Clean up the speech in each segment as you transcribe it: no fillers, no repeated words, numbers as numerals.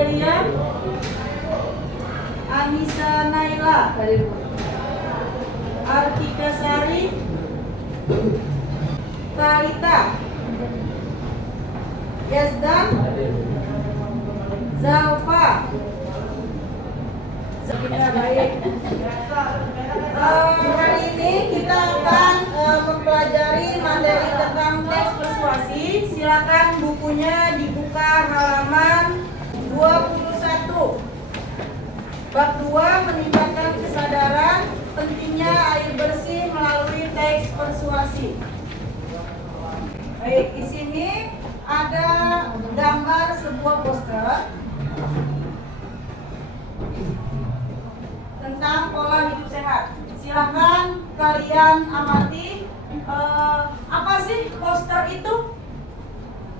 Delia, Anissa Naila, Artika Sari, Talita, Yazdan, Zalfa. Baik. Hari ini kita akan mempelajari materi tentang teks persuasi. Silakan bukunya dibuka halaman 21. Bab 2, meningkatkan kesadaran pentingnya air bersih melalui teks persuasi. Baik, di sini ada gambar sebuah poster tentang pola hidup sehat. Silahkan kalian amati. Apa sih poster itu?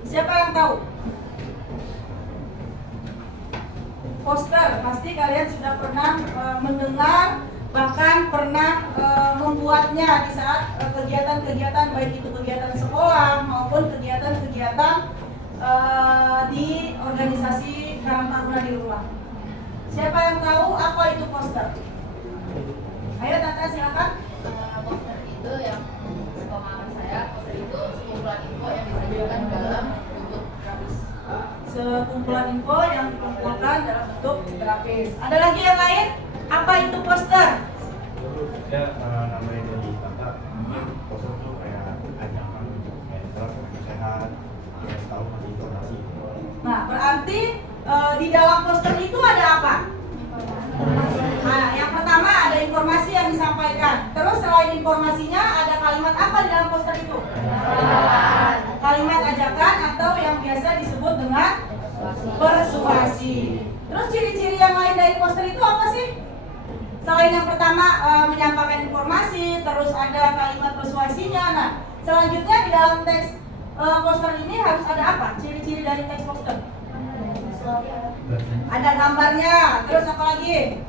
Siapa yang tahu? Poster pasti kalian sudah pernah mendengar, bahkan pernah membuatnya di saat kegiatan-kegiatan, baik itu kegiatan sekolah maupun kegiatan-kegiatan di organisasi Karang Taruna di rumah. Siapa yang tahu apa itu poster? Ayo Tata, silakan. Poster itu yang pemahaman saya, poster itu sekumpulan info yang disajikan dalam bentuk grafis. Sekumpulan info yang dikumpulkan dalam bentuk grafis. Ada lagi yang lain? Apa itu poster? Ya, namanya dari Tata. Poster tuh kayak ajakan untuk mental, sehat, tahu kasih informasi. Nah, berarti di dalam poster itu ada apa? Nah, yang pertama ada informasi yang disampaikan. Terus selain informasinya ada kalimat apa di dalam poster itu? Kalimat ajakan atau yang biasa disebut dengan persuasi. Terus ciri-ciri yang lain dari poster itu apa sih? Selain yang pertama menyampaikan informasi, terus ada kalimat persuasinya. Nah, selanjutnya di dalam teks poster ini harus ada apa? Ciri-ciri dari teks poster? Ada gambarnya. Terus apa lagi?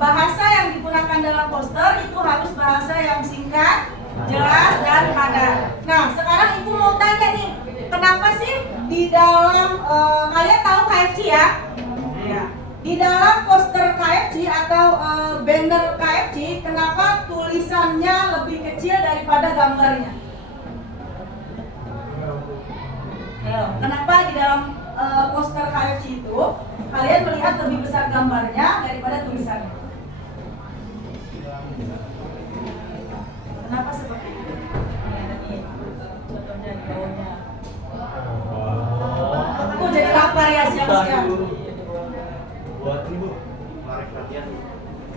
Bahasa yang digunakan dalam poster itu harus bahasa yang singkat, jelas, dan padat. Nah, sekarang ibu mau tanya nih, kenapa sih di dalam kalian tahu KFC ya? Ya. Di dalam poster KFC atau banner KFC, kenapa tulisannya lebih kecil daripada gambarnya? Ayo, kenapa di dalam poster KFC itu kalian melihat lebih besar gambarnya daripada tulisannya? Kenapa seperti itu? Ini ada nih contohnya di bawahnya. Aku jadi lapar ya siang-siang. Buat ini Bu, menarik perhatian.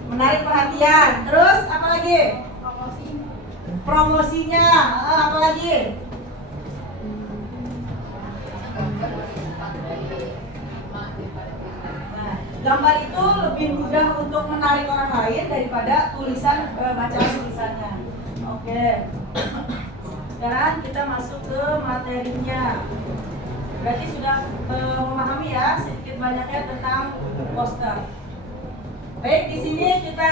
Menarik perhatian. Terus apa lagi? Promosinya. Apa lagi? Nah, gambar itu lebih mudah untuk menarik orang lain daripada bacaan tulisannya. Oke. Sekarang kita masuk ke materinya. Berarti sudah memahami ya sedikit banyaknya tentang poster. Baik, di sini kita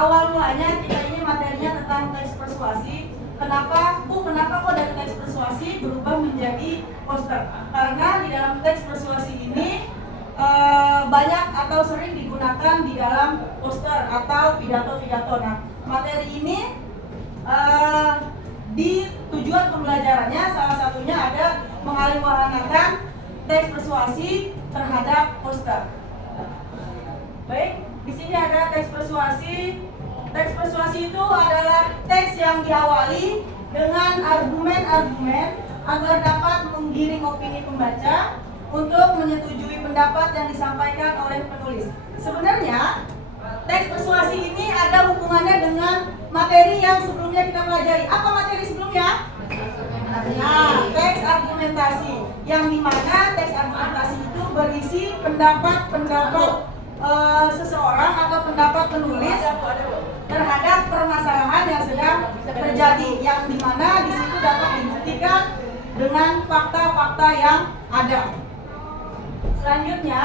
awal mulanya kita ini materinya tentang teks persuasi. Kenapa kok dari teks persuasi berubah menjadi poster? Karena di dalam teks persuasi ini banyak atau sering digunakan di dalam poster atau pidato-pidato. Nah, materi ini di tujuan pembelajarannya salah satunya ada mengalihwahanakan teks persuasi terhadap poster. Baik, di sini ada teks persuasi. Teks persuasi itu adalah teks yang diawali dengan argumen-argumen agar dapat menggiring opini pembaca untuk menyetujui pendapat yang disampaikan oleh penulis. Sebenarnya teks persuasi ini ada hubungannya dengan materi yang sebelumnya kita pelajari. Apa materi sebelumnya? Nah, teks argumentasi, yang dimana teks argumentasi itu berisi pendapat-pendapat seseorang atau pendapat penulis terhadap permasalahan yang sedang terjadi, yang dimana di situ dapat dibuktikan dengan fakta-fakta yang ada. Selanjutnya,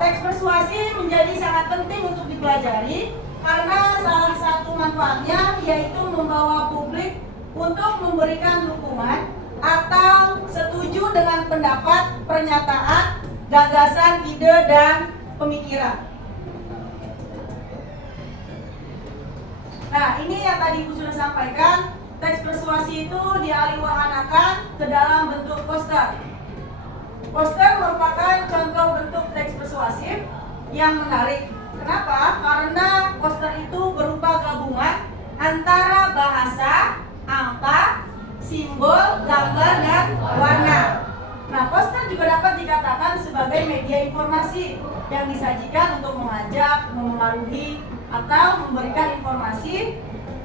teks persuasi menjadi sangat penting untuk dipelajari karena salah satu manfaatnya yaitu membawa publik untuk memberikan dukungan atau setuju dengan pendapat, pernyataan, gagasan, ide, dan pemikiran. Nah, ini yang tadi Ibu sudah sampaikan, teks persuasi itu dialihwahanakan ke dalam bentuk poster. Poster merupakan contoh bentuk teks persuasif yang menarik. Kenapa? Karena poster itu berupa gabungan antara bahasa, angka, simbol, gambar, dan warna. Nah, poster juga dapat dikatakan sebagai media informasi yang disajikan untuk mengajak, memengaruhi, atau memberikan informasi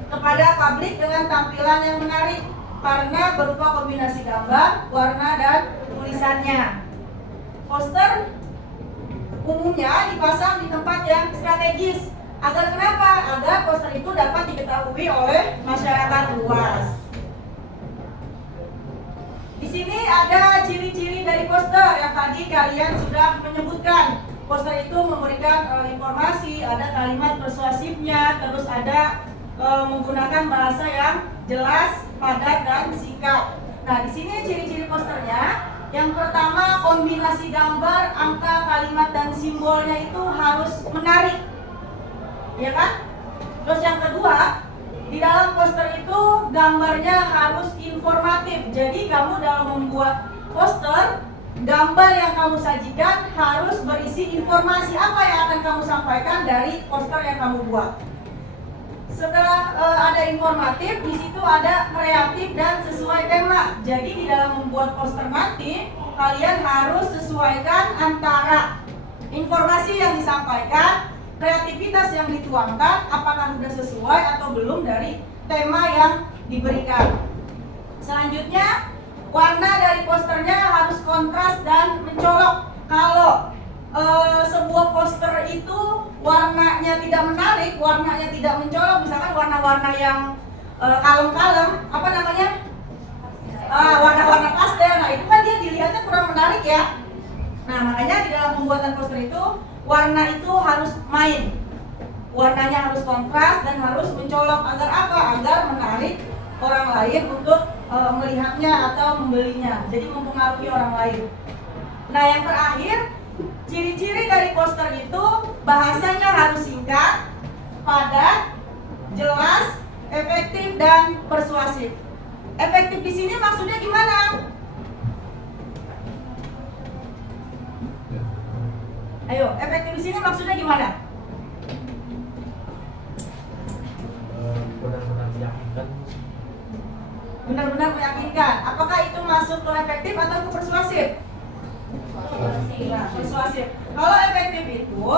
kepada publik dengan tampilan yang menarik karena berupa kombinasi gambar, warna, dan tulisannya. Poster umumnya dipasang di tempat yang strategis. Agar kenapa? Agar poster itu dapat diketahui oleh masyarakat luas. Di sini ada ciri-ciri dari poster yang tadi kalian sudah menyebutkan. Poster itu memberikan informasi, ada kalimat persuasifnya, terus ada menggunakan bahasa yang jelas, padat, dan singkat. Nah, di sini ciri-ciri posternya. Yang pertama, kombinasi gambar, angka, kalimat, dan simbolnya itu harus menarik, ya kan? Terus yang kedua, di dalam poster itu gambarnya harus informatif. Jadi kamu dalam membuat poster, gambar yang kamu sajikan harus berisi informasi apa yang akan kamu sampaikan dari poster yang kamu buat. Setelah ada informatif, di situ ada kreatif dan sesuai tema. Jadi di dalam membuat poster nanti, kalian harus sesuaikan antara informasi yang disampaikan, kreativitas yang dituangkan, apakah sudah sesuai atau belum dari tema yang diberikan. Selanjutnya, warna dari posternya harus kontras dan mencolok. Kalau sebuah poster itu warnanya tidak menarik, warnanya tidak mencolok, misalkan warna-warna yang kalem-kalem, apa namanya? Warna-warna pastel. Nah, itu kan dia dilihatnya kurang menarik ya. Nah, makanya di dalam pembuatan poster itu warna itu harus main. Warnanya harus kontras dan harus mencolok. Agar apa? Agar menarik orang lain untuk melihatnya atau membelinya. Jadi mempengaruhi orang lain. Nah, yang terakhir, ciri-ciri dari poster itu bahasanya harus singkat, padat, jelas, efektif, dan persuasif. Efektif di sini maksudnya gimana? Ayo, efektif di sini maksudnya gimana? Benar-benar meyakinkan. Benar-benar meyakinkan. Apakah itu masuk ke efektif atau ke persuasif? Nah, persuasif. Kalau efektif itu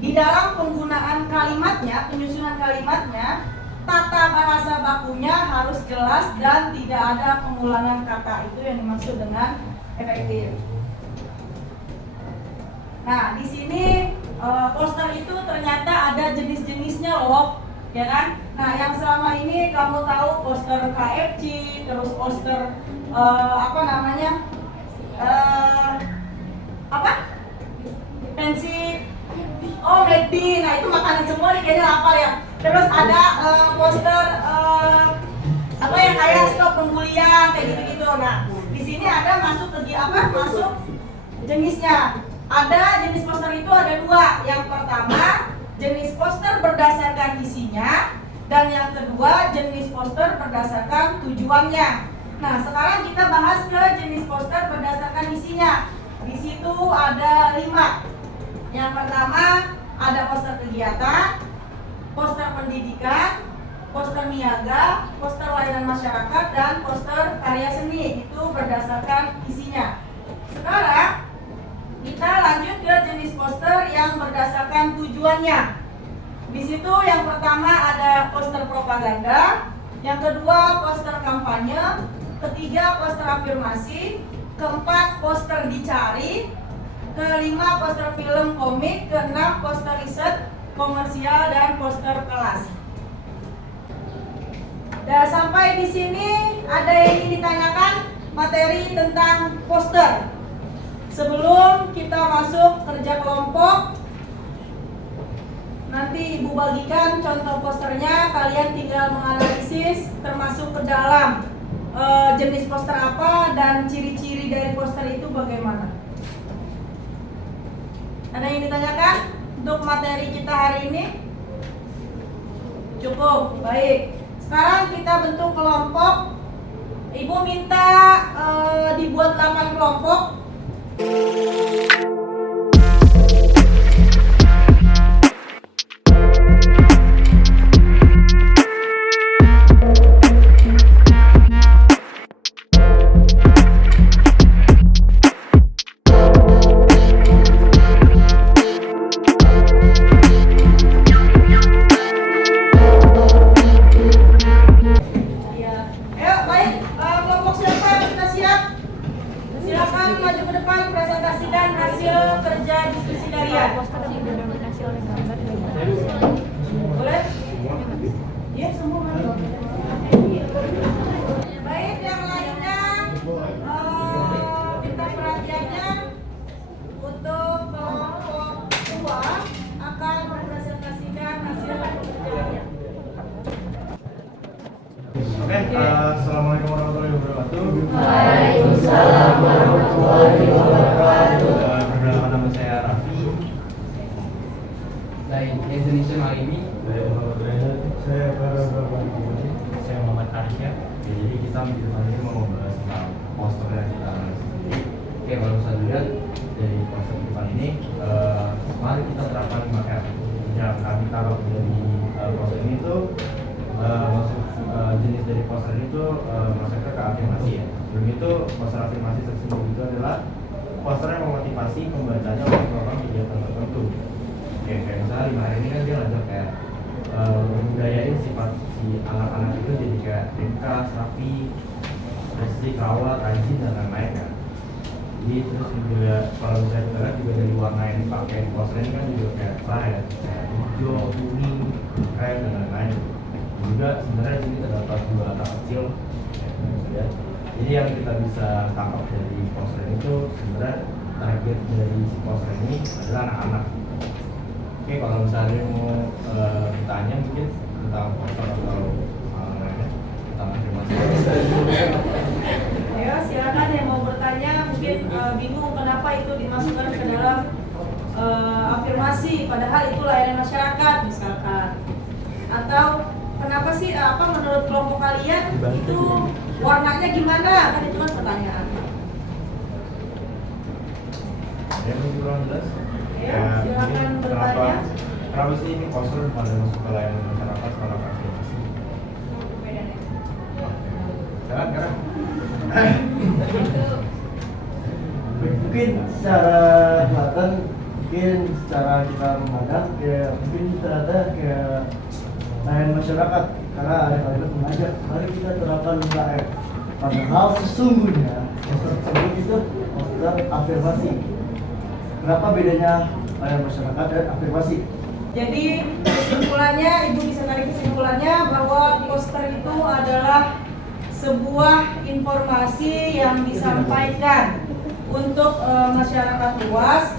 di dalam penggunaan kalimatnya, penyusunan kalimatnya, tata bahasa bakunya harus jelas dan tidak ada pengulangan kata. Itu yang dimaksud dengan efektif. Nah, di sini poster itu ternyata ada jenis-jenisnya loh, ya kan? Nah, yang selama ini kamu tahu poster KFC, terus poster apa namanya? Pensi, McD. Nah, itu makanan semua nih, kayaknya lapar ya. Terus ada poster apa yang kayak stop pembulian kayak gitu-gitu. Nah, di sini ada masuk masuk jenisnya. Ada jenis poster itu ada dua. Yang pertama, jenis poster berdasarkan isinya, dan yang kedua, jenis poster berdasarkan tujuannya. Nah, sekarang kita bahas ke jenis poster berdasarkan isinya. Di situ ada 5. Yang pertama, ada poster kegiatan, poster pendidikan, poster niaga, poster layanan masyarakat, dan poster karya seni. Itu berdasarkan isinya. Sekarang kita lanjut ke jenis poster yang berdasarkan tujuannya. Di situ yang pertama ada poster propaganda, yang kedua poster kampanye, ketiga poster afirmasi, keempat poster dicari, kelima poster film komik, keenam poster riset komersial, dan poster kelas. Dan sampai di sini ada yang ingin ditanyakan materi tentang poster. Sebelum kita masuk kerja kelompok, nanti Ibu bagikan contoh posternya, kalian tinggal menganalisis termasuk ke dalam jenis poster apa dan ciri-ciri dari itu bagaimana? Ada yang ditanyakan untuk materi kita hari ini? Cukup, baik. Sekarang kita bentuk kelompok. Ibu minta dibuat 8 kelompok. Ayo, baik. Kelompok siapa yang sudah siap? Silakan maju ke depan presentasikan hasil kerja diskusi kalian. Boleh? Iya, semua maju. Baik, yang lainnya minta perhatiannya untuk kelompok 2 akan mempresentasikan hasil kerjanya. Oke, assalamualaikum warahmatullahi wabarakatuh. Waalaikumsalam warahmatullahi wabarakatuh. Perkenalkan, nama saya Raffi. Saya Indonesia Malimi. Saya Muhammad Arsya. Jadi kita minggu depan ini mau membahas tentang poster yang kita ambil sendiri. Oke, kalau bisa dilihat dari poster depan ini, mari kita terapkan 5R yang kami taruh dari poster ini tuh jenis dari poster itu masuknya ke afirmasi ya. Sebelum itu poster afirmasi tersebut itu adalah poster yang memotivasi pembacanya untuk melakukan kegiatan tertentu. Oke, kayak misalnya 5R ini kan dia ngajak kayak membudayain sifat si anak-anak itu jadi kayak ringkas, rapi, bersih, rawat, rajin dan lain-lain kan. Jadi terus juga kalau misalnya kita lihat juga dari warna yang dipakai di poster ini kan juga kayak cerah ya, kayak hijau, kuning, krem dan lain-lain. Juga sebenarnya di sini terdapat 2 kata kecil ya. Jadi yang kita bisa tangkap dari poster itu sebenarnya target dari si poster ini adalah anak-anak. Oke, kalau misalnya mau ditanya mungkin tentang poster atau lainnya tentang afirmasi. Ayo, silakan yang mau bertanya. Mungkin bingung kenapa itu dimasukkan ke dalam afirmasi, padahal itu layanan masyarakat misalkan. Atau kenapa sih menurut kelompok kalian itu warnanya gimana? Kan itu kan pertanyaan. Ya, mungkin kurang jelas. Ya, silakan mungkin bertanya. Kenapa sih ini poster pada masuk ke layanan masyarakat kalau afirmasi? Sekarang. Mungkin secara kelihatan, mungkin secara kita memandang kayak mungkin ternyata kayak layanan masyarakat, karena ada kalimat mengajak mari kita terapkan 5R. Padahal sesungguhnya poster tersebut itu poster afirmasi. Kenapa bedanya layanan masyarakat dan afirmasi? Jadi kesimpulannya, Ibu bisa tarik kesimpulannya bahwa poster itu adalah sebuah informasi yang disampaikan untuk masyarakat luas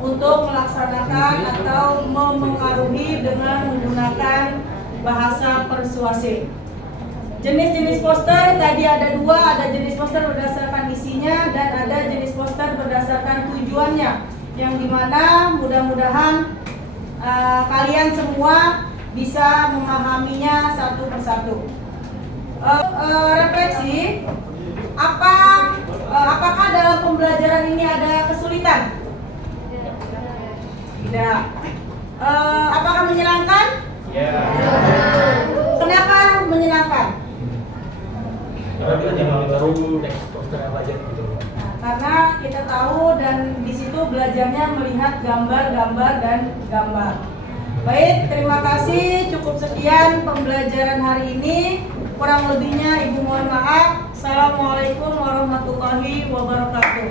untuk melaksanakan atau memengaruhi dengan menggunakan bahasa persuasif. Jenis-jenis poster tadi ada 2, ada jenis poster berdasarkan isinya dan ada jenis poster berdasarkan tujuannya, yang dimana mudah-mudahan kalian semua bisa memahaminya satu persatu. Refleksi, apakah dalam pembelajaran ini ada kesulitan? Tidak. Apakah menyenangkan? Ya. Kenapa menyenangkan? Karena kita jangan baru teks poster apa aja gitu. Nah, karena kita tahu dan di situ belajarnya melihat gambar-gambar dan gambar. Baik, terima kasih. Cukup sekian pembelajaran hari ini. Kurang lebihnya Ibu mohon maaf. Assalamualaikum warahmatullahi wabarakatuh.